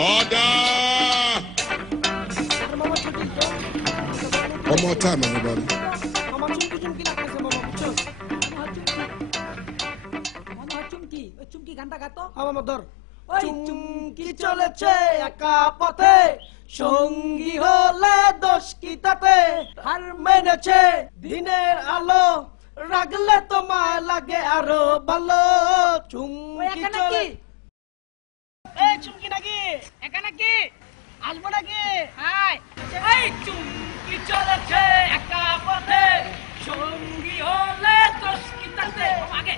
Order! One more time, everybody. চুমকি চলেছে একা পথে সঙ্গী হলে দোষ কি তাতে হার মেনেছে দিনের আলো রাগলে তোমায় লাগে আরো ভালো চুমকি চলে এই চুমকি নাকি একা নাকি আসবো নাকি হাই এই চুমকি চলেছে একা পথে সঙ্গী হলে দোষ কি তাতে আগে